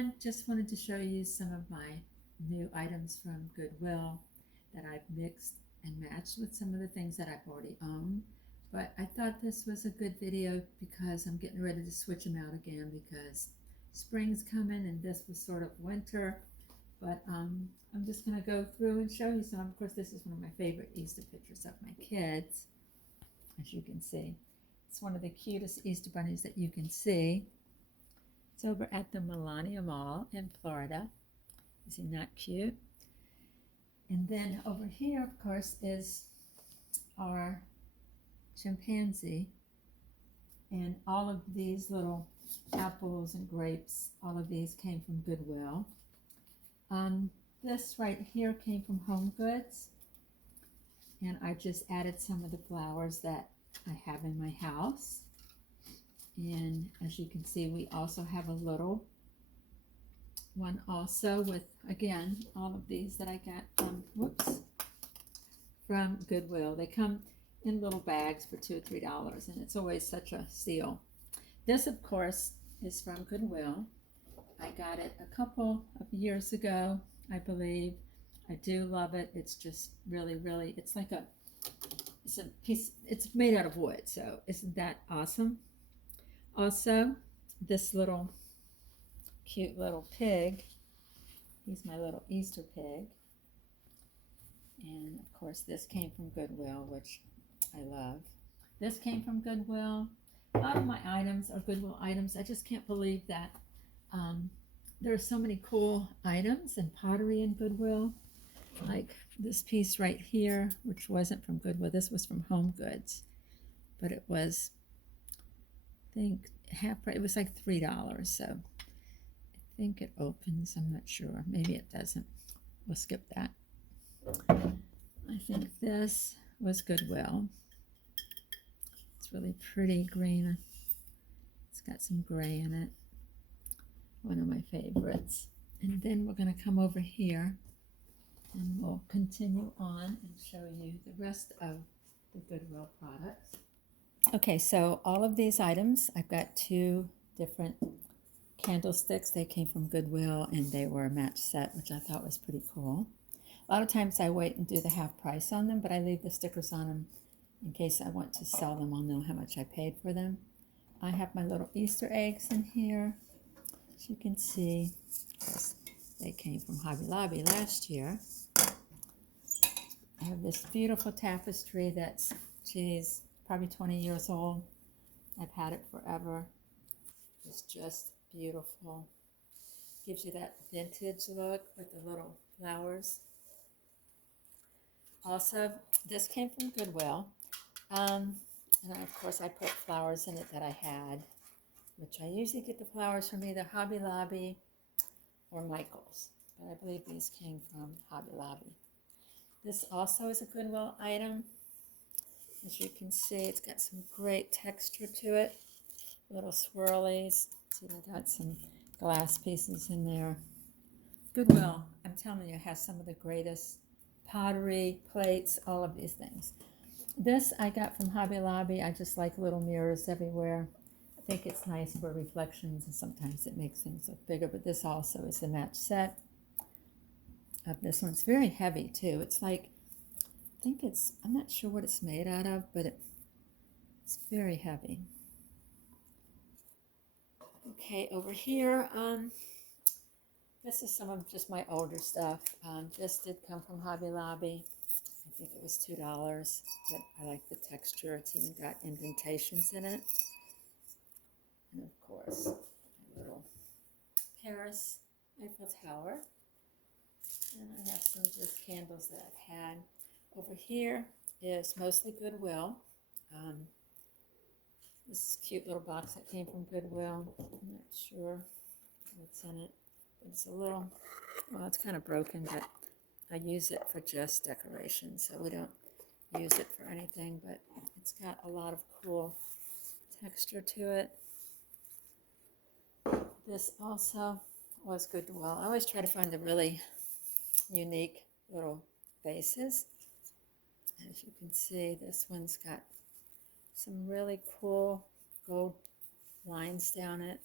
everyone, just wanted to show you some of my new items from Goodwill that I've mixed and matched with some of the things that I've already owned. But I thought this was a good video because I'm getting ready to switch them out again because spring's coming and this was sort of winter. But I'm just going to go through and show you some. Of course, this is one of my favorite Easter pictures of my kids, as you can see. It's one of the cutest Easter bunnies that you can see. It's over at the Melania Mall in Florida. Is he not cute? And then over here, of course, is our chimpanzee. And all of these little apples and grapes, all of these came from Goodwill. This right here came from HomeGoods. And I just added some of the flowers that I have in my house. And as you can see, we also have a little one also with, again, all of these that I got from Goodwill. They come in little bags for $2 or $3, and it's always such a steal. This, of course, is from Goodwill. I got it a couple of years ago, I believe. I do love it. It's just really, really, it's like it's a piece, it's made out of wood, so isn't that awesome? Also, this little cute little pig, he's my little Easter pig. And of course this came from Goodwill, which I love. This came from Goodwill. A lot of my items are Goodwill items. I just can't believe that there are so many cool items and pottery in Goodwill. Like this piece right here, which wasn't from Goodwill. This was from HomeGoods, but it was, I think, half price. It was like $3, so I think it opens. I'm not sure. Maybe it doesn't. We'll skip that. I think this was Goodwill. It's really pretty green. It's got some gray in it. One of my favorites. And then we're going to come over here and we'll continue on and show you the rest of the Goodwill products. Okay, so all of these items, I've got 2 different candlesticks. They came from Goodwill and they were a match set, which I thought was pretty cool. A lot of times I wait and do the half price on them, but I leave the stickers on them in case I want to sell them. I'll know how much I paid for them. I have my little Easter eggs in here. As you can see, they came from Hobby Lobby last year. I have this beautiful tapestry that's, geez, probably 20 years old. I've had it forever. It's just beautiful. Gives you that vintage look with the little flowers. Also, this came from Goodwill. And of course I put flowers in it that I had, which I usually get the flowers from either Hobby Lobby or Michael's. But I believe these came from Hobby Lobby. This also is a Goodwill item. As you can see, it's got some great texture to it. Little swirlies. See, I got some glass pieces in there. Goodwill, I'm telling you, has some of the greatest pottery, plates, all of these things. This I got from Hobby Lobby. I just like little mirrors everywhere. I think it's nice for reflections, and sometimes it makes things look bigger, but this also is a match set of this one. It's very heavy too. It's like, I think it's, I'm not sure what it's made out of, but it's very heavy. Okay, over here, this is some of just my older stuff. This did come from Hobby Lobby. I think it was $2, but I like the texture. It's even got indentations in it. And of course, a little Paris Eiffel Tower. And I have some just candles that I've had. Over here is mostly Goodwill. This cute little box that came from Goodwill. I'm not sure what's in it. It's a little, well, it's kind of broken, but I use it for just decoration, so we don't use it for anything, but it's got a lot of cool texture to it. This also was Goodwill. I always try to find the really unique little vases. As you can see, this one's got some really cool gold lines down it.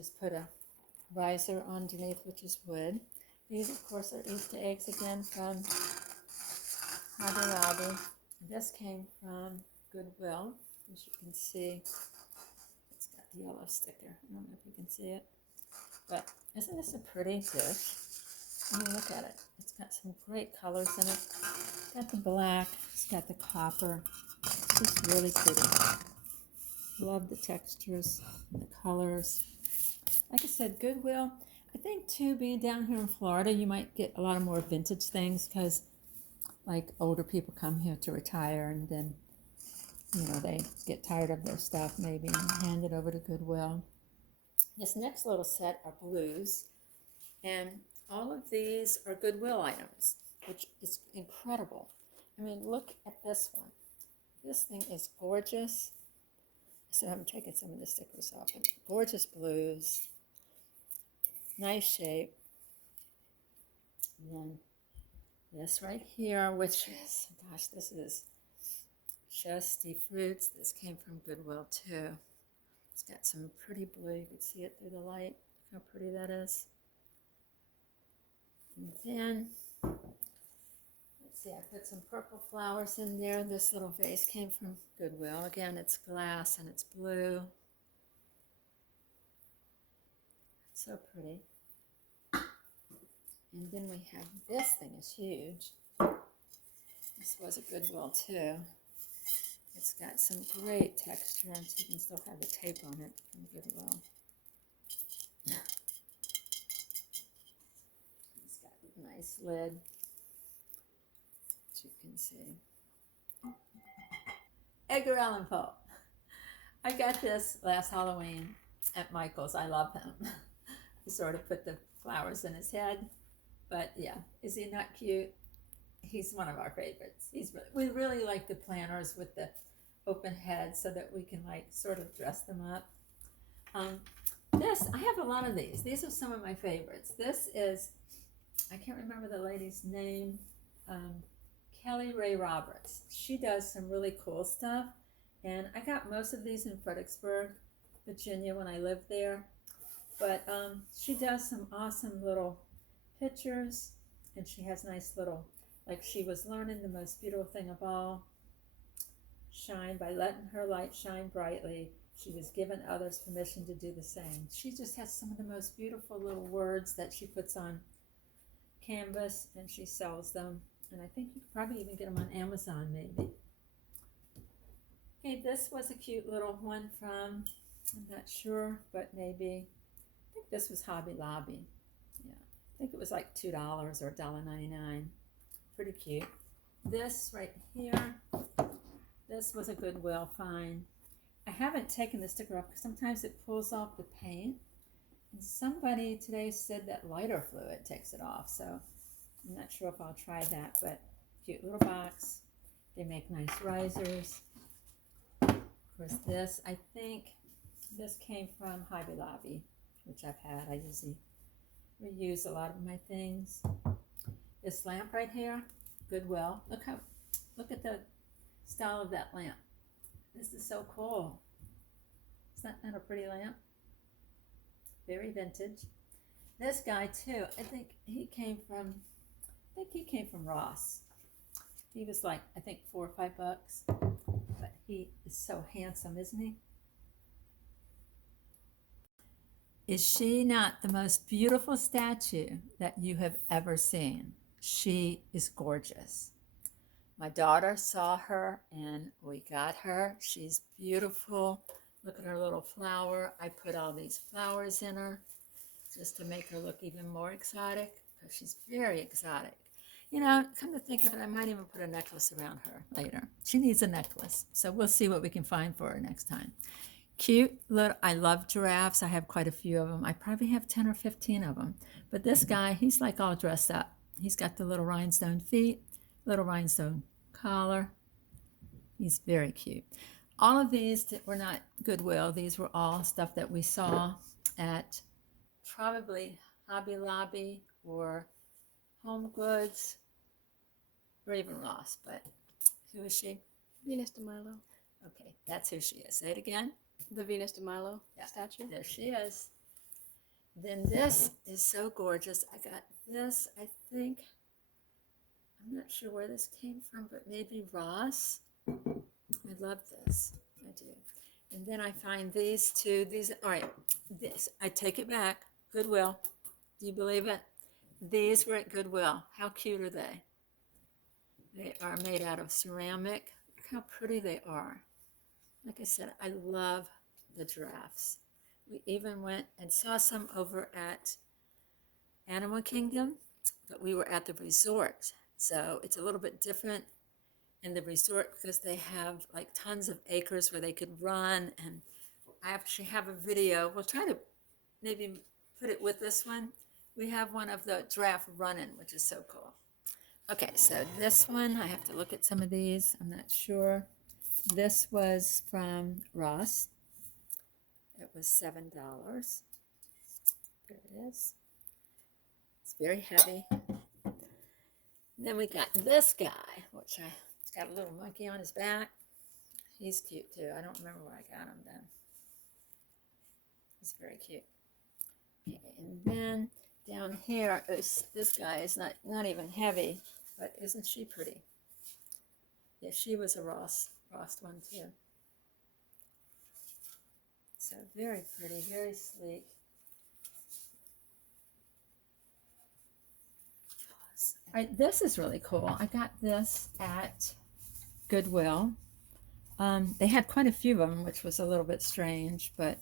just put a riser underneath, which is wood. These, of course, are Easter eggs again from Hobby Lobby. This came from Goodwill, as you can see. It's got the yellow sticker. I don't know if you can see it, but isn't this a pretty dish? I mean, look at it. It's got some great colors in it. It's got the black. It's got the copper. It's just really pretty. Love the textures, the colors. Like I said, Goodwill. I think too, being down here in Florida, you might get a lot of more vintage things because, like, older people come here to retire, and then, you know, they get tired of their stuff maybe and hand it over to Goodwill. This next little set are blues, and all of these are Goodwill items, which is incredible. I mean, look at this one. This thing is gorgeous. So I'm taking some of the stickers off. And gorgeous blues. Nice shape. And then this right here, which is, gosh, this is Chesty Fruits. This came from Goodwill too. It's got some pretty blue. You can see it through the light. Look how pretty that is. And then, let's see, I put some purple flowers in there. This little vase came from Goodwill. Again, it's glass and it's blue. So pretty. And then we have, this thing is huge. This was a Goodwill too. It's got some great texture, and you can still have the tape on it from Goodwill. It's got a nice lid, as you can see. Edgar Allan Poe. I got this last Halloween at Michael's. I love him. I sort of put the flowers in his head, but yeah, is he not cute? He's one of our favorites. We really like the planters with the open heads so that we can like sort of dress them up. I have a lot of these. These are some of my favorites. This is, I can't remember the lady's name, Kelly Ray Roberts. She does some really cool stuff, and I got most of these in Fredericksburg, Virginia when I lived there. But she does some awesome little pictures, and she has nice little, like she was learning the most beautiful thing of all, shine by letting her light shine brightly. She was given others permission to do the same. She just has some of the most beautiful little words that she puts on canvas, and she sells them. And I think you could probably even get them on Amazon maybe. Okay, this was a cute little one from, I'm not sure, but maybe, I think this was Hobby Lobby. Yeah, I think it was like $2 or $1.99. Pretty cute. This right here, this was a Goodwill find. I haven't taken the sticker off because sometimes it pulls off the paint. And somebody today said that lighter fluid takes it off, so I'm not sure if I'll try that, but cute little box. They make nice risers. Of course, this, I think this came from Hobby Lobby, which I've had. I usually reuse a lot of my things. This lamp right here, Goodwill. Look at the style of that lamp. This is so cool. Is that not a pretty lamp? Very vintage. This guy too, I think he came from Ross. He was like, I think $4 or $5, but he is so handsome, isn't he? Is she not the most beautiful statue that you have ever seen? She is gorgeous. My daughter saw her and we got her. She's beautiful. Look at her little flower. I put all these flowers in her just to make her look even more exotic, because she's very exotic. You know, come to think of it, I might even put a necklace around her later. She needs a necklace, so we'll see what we can find for her next time. Cute little, I love giraffes. I have quite a few of them. I probably have 10 or 15 of them. But this guy, he's like all dressed up. He's got the little rhinestone feet, little rhinestone collar. He's very cute. All of these were not Goodwill. These were all stuff that we saw at probably Hobby Lobby or HomeGoods or even Ross. But who is she? Venus de Milo. Okay, that's who she is. Say it again. The Venus de Milo statue. There she is. Then this is so gorgeous. I got this, I think, I'm not sure where this came from, but maybe Ross. I love this. I do. And then I find these two. These, all right, this, I take it back. Goodwill. Do you believe it? These were at Goodwill. How cute are they? They are made out of ceramic. Look how pretty they are. Like I said, I love the giraffes. We even went and saw some over at Animal Kingdom, but we were at the resort. So it's a little bit different in the resort because they have like tons of acres where they could run. And I actually have a video. We'll try to maybe put it with this one. We have one of the giraffe running, which is so cool. Okay, so this one, I have to look at some of these. I'm not sure. This was from Ross. It was $7. There it is. It's very heavy. Then we got this guy, which he's got a little monkey on his back. He's cute too. I don't remember where I got him then. He's very cute. Okay, and then down here, this guy is not even heavy, but isn't she pretty? Yeah, she was a Ross one too. So very pretty, very sleek. All right, this is really cool. I got this at Goodwill. They had quite a few of them, which was a little bit strange, but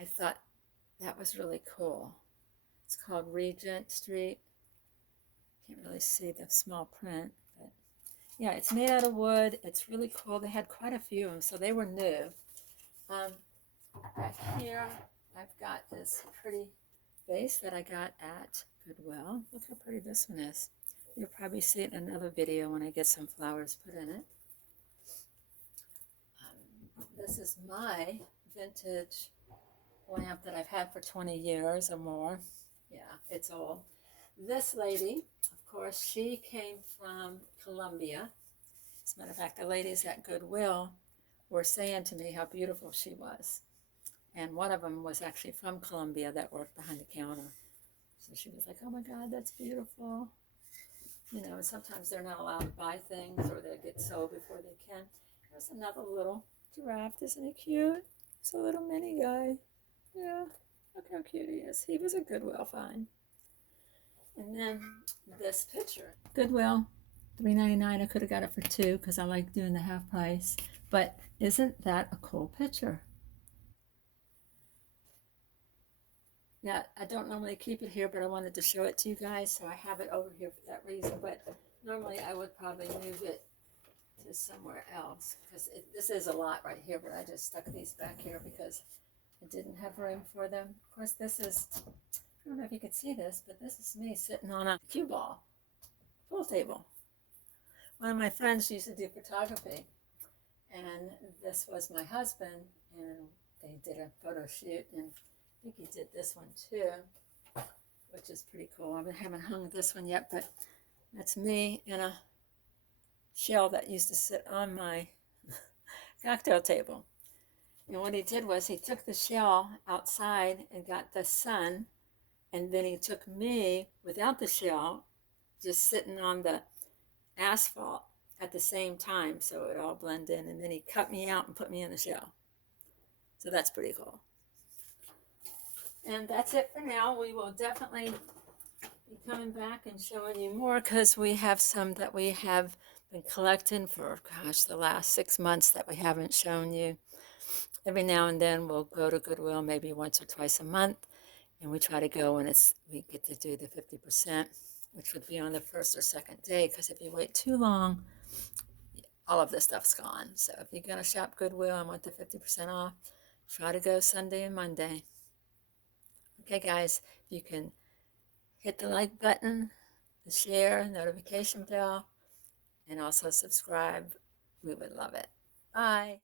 I thought that was really cool. It's called Regent Street. Can't really see the small print, but yeah, it's made out of wood. It's really cool. They had quite a few of them, so they were new. Back here, I've got this pretty vase that I got at Goodwill. Look how pretty this one is. You'll probably see it in another video when I get some flowers put in it. This is my vintage lamp that I've had for 20 years or more. Yeah, it's old. This lady, of course, she came from Colombia. As a matter of fact, the ladies at Goodwill were saying to me how beautiful she was. And one of them was actually from Colombia that worked behind the counter. So she was like, oh my God, that's beautiful. You know, sometimes they're not allowed to buy things or they get sold before they can. There's another little giraffe. Isn't he cute? It's a little mini guy. Yeah, look how cute he is. He was a Goodwill find. And then this picture. Goodwill, $3.99. I could have got it for $2 because I like doing the half price. But isn't that a cool picture? Now, I don't normally keep it here, but I wanted to show it to you guys, so I have it over here for that reason. But normally I would probably move it to somewhere else because this is a lot right here, but I just stuck these back here because I didn't have room for them. Of course, this is, I don't know if you can see this, but this is me sitting on a cue ball pool table. One of my friends used to do photography, and this was my husband, and they did a photo shoot, and I think he did this one too, which is pretty cool. I haven't hung this one yet, but that's me in a shell that used to sit on my cocktail table. And what he did was he took the shell outside and got the sun, and then he took me without the shell, just sitting on the asphalt at the same time, so it all blended in, and then he cut me out and put me in the shell. So that's pretty cool. And that's it for now. We will definitely be coming back and showing you more because we have some that we have been collecting for, gosh, the last 6 months that we haven't shown you. Every now and then we'll go to Goodwill maybe once or twice a month, and we try to go when we get to do the 50%, which would be on the first or second day, because if you wait too long, all of this stuff's gone. So if you're going to shop Goodwill and want the 50% off, try to go Sunday and Monday. Okay, guys, you can hit the like button, the share, notification bell, and also subscribe. We would love it. Bye.